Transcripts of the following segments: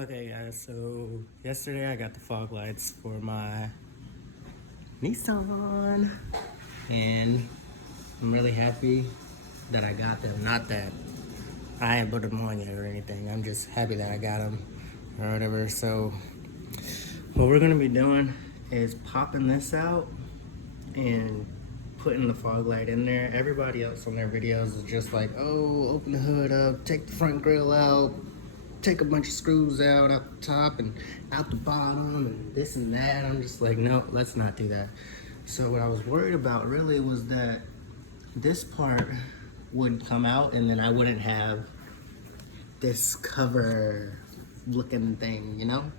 Okay guys, so yesterday I got the fog lights for my Nissan and I'm really happy that I got them. Not that I ain't put them on yet or anything, I'm just happy that I got them or whatever. So what we're gonna be doing is popping this out and putting the fog light in there. Everybody else on their videos is just like, oh, open the hood up, take the front grille out, take a bunch of screws out the top and out the bottom and this and that. I'm just like, no, let's not do that. So what I was worried about really was that this part would come out and then I wouldn't have this cover looking thing, you know?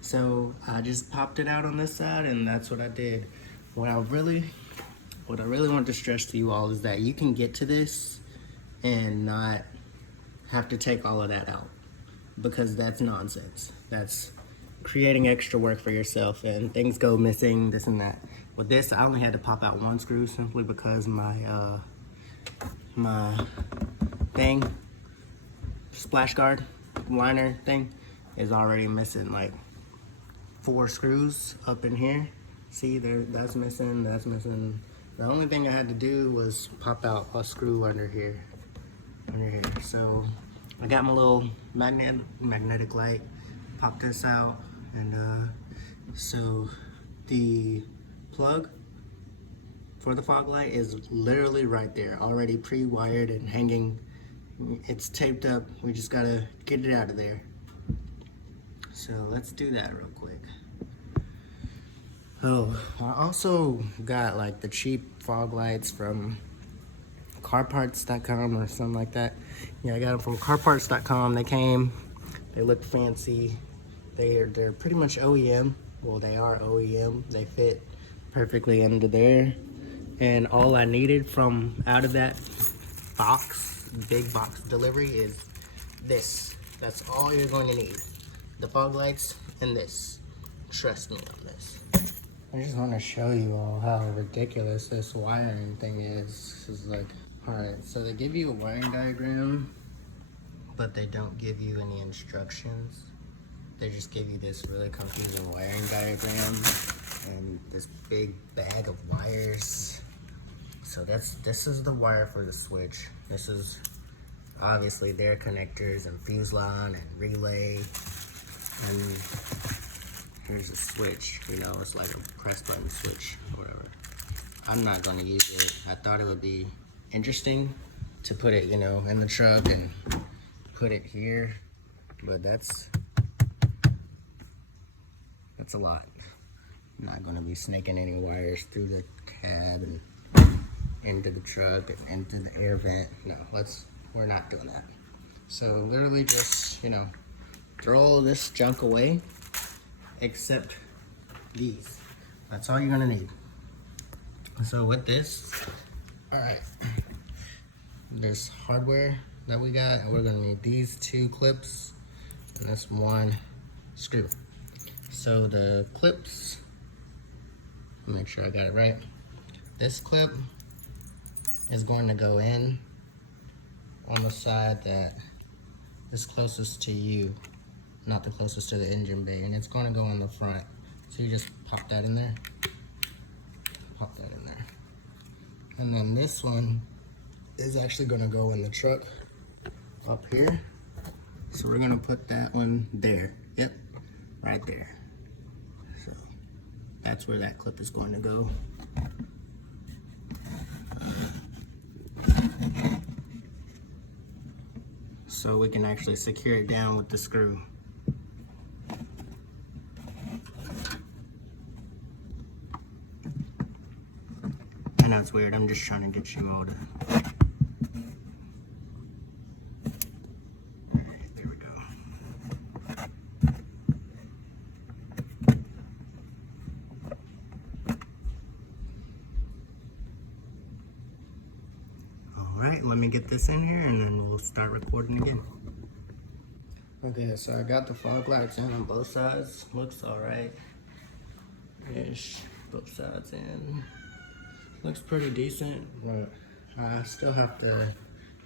So I just popped it out on this side and that's what I did. What I really want to stress to you all is that you can get to this and not have to take all of that out, because that's nonsense. That's creating extra work for yourself and things go missing, this and that. With this, I only had to pop out one screw simply because my thing, splash guard liner thing, is already missing like 4 screws up in here. See, that's missing, that's missing. The only thing I had to do was pop out a screw under here. So I got my little magnetic light, pop this out, and so the plug for the fog light is literally right there, already pre-wired and hanging. It's taped up, we just gotta get it out of there. So let's do that real quick. Oh, I also got like the cheap fog lights from carparts.com or something like that. Yeah, I got them from carparts.com. They came, they look fancy. They're pretty much OEM. Well, they are OEM. They fit perfectly into there. And all I needed from out of that box, big box delivery, is this. That's all you're going to need. The fog lights and this. Trust me on this. I just want to show you all how ridiculous this wiring thing is. This is like, alright, so they give you a wiring diagram, but they don't give you any instructions. They just give you this really confusing wiring diagram and this big bag of wires. So this is the wire for the switch. This is obviously their connectors and fuse line and relay. And here's a switch, you know, it's like a press button switch or whatever. I'm not gonna use it. I thought it would be interesting to put it, you know, in the truck and put it here, but that's a lot. I'm not gonna be snaking any wires through the cab and into the truck and into the air vent. No, we're not doing that. So literally just, you know, throw all this junk away except these. That's all you're gonna need. So with this, all right, there's hardware that we got, and we're gonna need these 2 clips and this 1 screw. So the clips, make sure I got it right. This clip is going to go in on the side that is closest to you, not the closest to the engine bay, and it's going to go in the front. So you just pop that in there, pop that in there. And then this one is actually going to go in the truck up here. So we're going to put that one there. Yep, right there. So that's where that clip is going to go. So we can actually secure it down with the screw. I know it's weird, I'm just trying to get you all to... Alright, there we go. Alright, let me get this in here and then we'll start recording again. Okay, so I got the fog lights in on both sides. Looks alright-ish. Both sides in. Looks pretty decent, but I still have to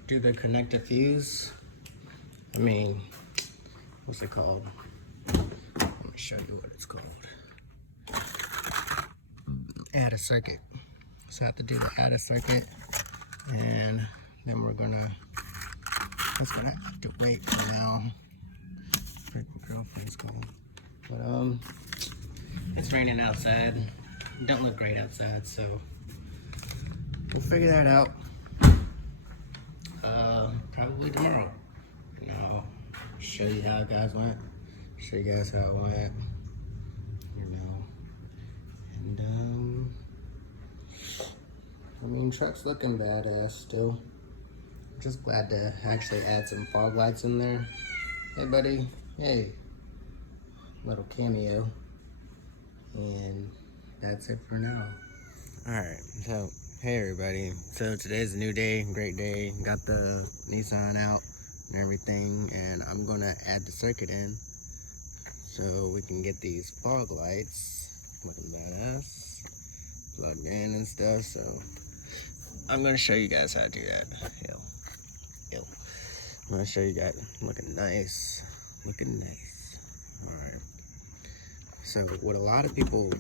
do the connector fuse. I mean, what's it called? show you what it's called. Add a circuit. So I have to do the add a circuit, and then we're gonna have to wait for now. Freaking girlfriend's calling. But it's raining outside. Don't look great outside, so we'll figure that out. Probably tomorrow. And I'll show you how it guys went. Show you guys how it went. You know. And I mean, truck's looking badass still. Just glad to actually add some fog lights in there. Hey buddy, hey. Little cameo. And that's it for now. Alright, so hey everybody. So today's a new day, great day. Got the Nissan out and everything, and I'm gonna add the circuit in so we can get these fog lights looking badass, plugged in and stuff. So I'm gonna show you guys how to do that. Yo. I'm gonna show you guys looking nice. Alright. So what a lot of people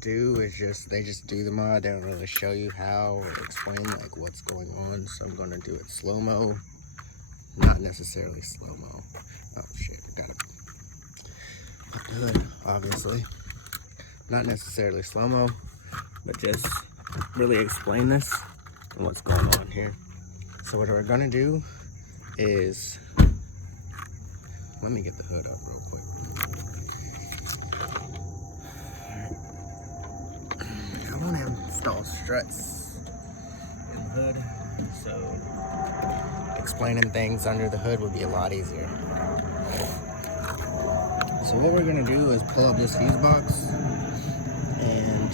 do is they just do the mod. They don't really show you how or explain like what's going on. So I'm gonna do it slow-mo. Not necessarily slow-mo. Oh shit, I got it. Pop the hood, obviously. Not necessarily slow-mo, but just really explain this and what's going on here. So what we're gonna do is, let me get the hood up real quick. I want to install struts in the hood, so explaining things under the hood would be a lot easier. So what we're gonna do is pull up this fuse box and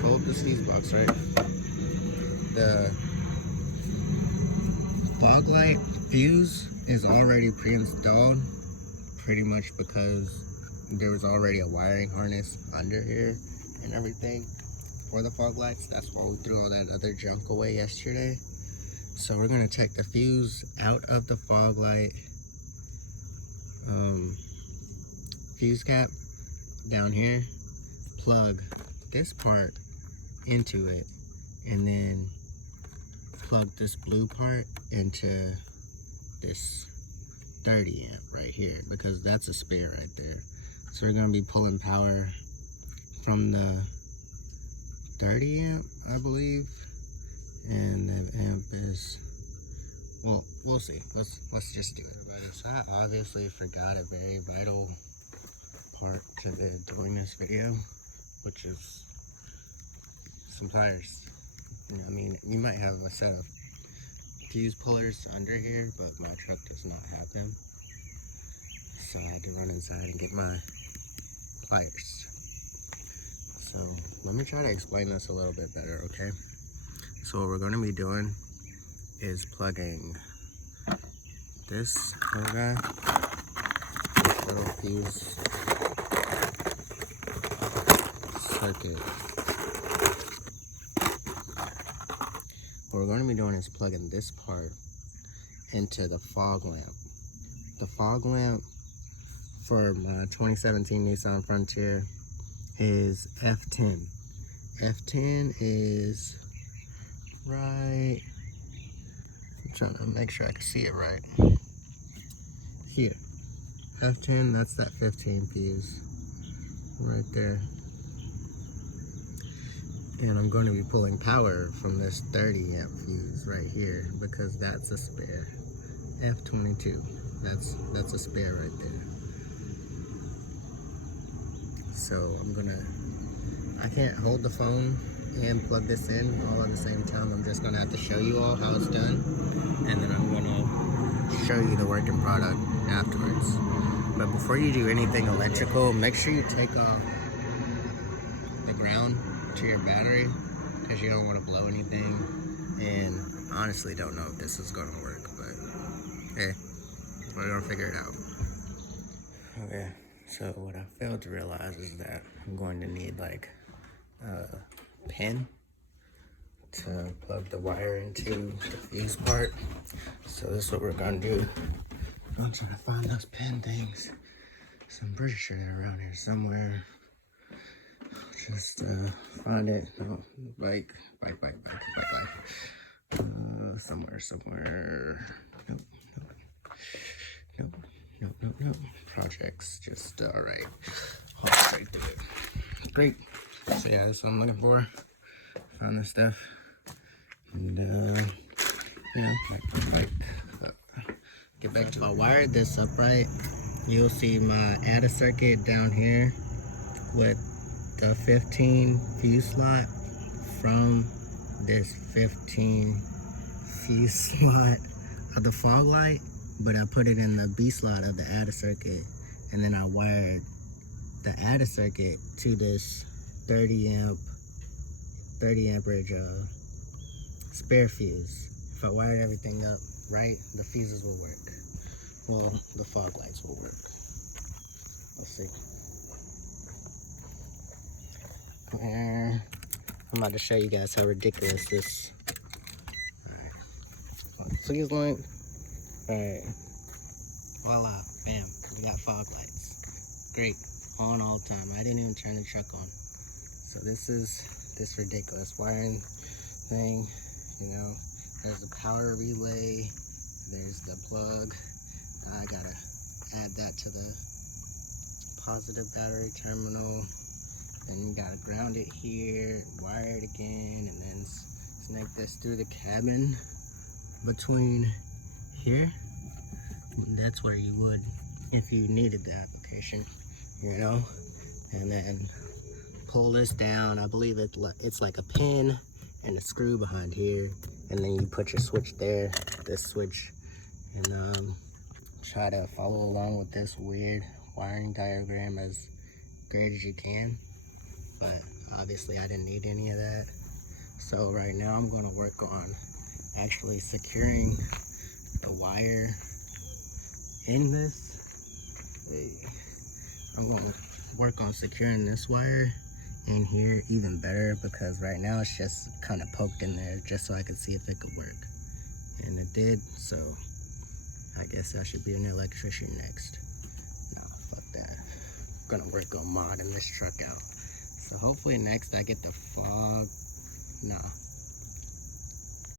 pull up this fuse box, right? The fog light fuse is already pre-installed, pretty much because there was already a wiring harness under here and everything for the fog lights. That's why we threw all that other junk away yesterday. So we're gonna take the fuse out of the fog light fuse cap down here, plug this part into it, and then plug this blue part into this 30 amp right here, because that's a spare right there. So we're gonna be pulling power from the 30 amp, I believe, and the amp is, well, we'll see. Let's just do it, everybody. So I obviously forgot a very vital part to doing this video, which is some pliers. I mean, you might have a set of fuse pullers under here, but my truck does not have them. So I had to run inside and get my pliers. So let me try to explain this a little bit better, okay? So what we're going to be doing is plugging this little guy, this little fuse circuit. What we're going to be doing is plugging this part into the fog lamp. The fog lamp for my 2017 Nissan Frontier is F10. F10 is right, I'm trying to make sure I can see it right. Here. F10, that's that 15 fuse right there. And I'm going to be pulling power from this 30 amp fuse right here, because that's a spare. F22, that's a spare right there. So I can't hold the phone and plug this in all at the same time. I'm just gonna have to show you all how it's done, and then I'm gonna show you the working product afterwards. But before you do anything electrical, make sure you take off the ground to your battery, because you don't want to blow anything. And honestly don't know if this is going to work, but hey, we're gonna figure it out. Okay, so what I failed to realize is that I'm going to need like a pin to plug the wire into the fuse part. So this is what we're gonna do. I'm trying to find those pin things. So I'm pretty sure they're around here somewhere. Just find it. No, bike. Somewhere. Nope. Projects. Just all right. Hold straight through it. Great. So yeah, that's what I'm looking for. Found this stuff, and you know, get back to. I wired this up right. You'll see my add a circuit down here with the 15 fuse slot from this 15 fuse slot of the fog light, but I put it in the B slot of the adder circuit, and then I wired the adder circuit to this 30 amperage spare fuse. If I wired everything up right, the fuses will work. Well, the fog lights will work. Let's see. I'm about to show you guys how ridiculous this. Alright. Please light. Alright. Voila. Bam. We got fog lights. Great. On all the time. I didn't even turn the truck on. So this is this ridiculous wiring thing. You know, there's the power relay. There's the plug. I gotta add that to the positive battery terminal. Then you gotta ground it here, wire it again, and then snake this through the cabin between here. That's where you would if you needed the application, you know. And then pull this down. I believe it's like a pin and a screw behind here, and then you put your switch there, this switch, and try to follow along with this weird wiring diagram as great as you can. But obviously I didn't need any of that. So right now I'm going to work on actually securing the wire in this. I'm going to work on securing this wire in here even better, because right now it's just kind of poked in there just so I could see if it could work. And it did, so I guess I should be an electrician next. Nah, fuck that. I'm gonna work on modding this truck out. So hopefully next I get the fog. Nah,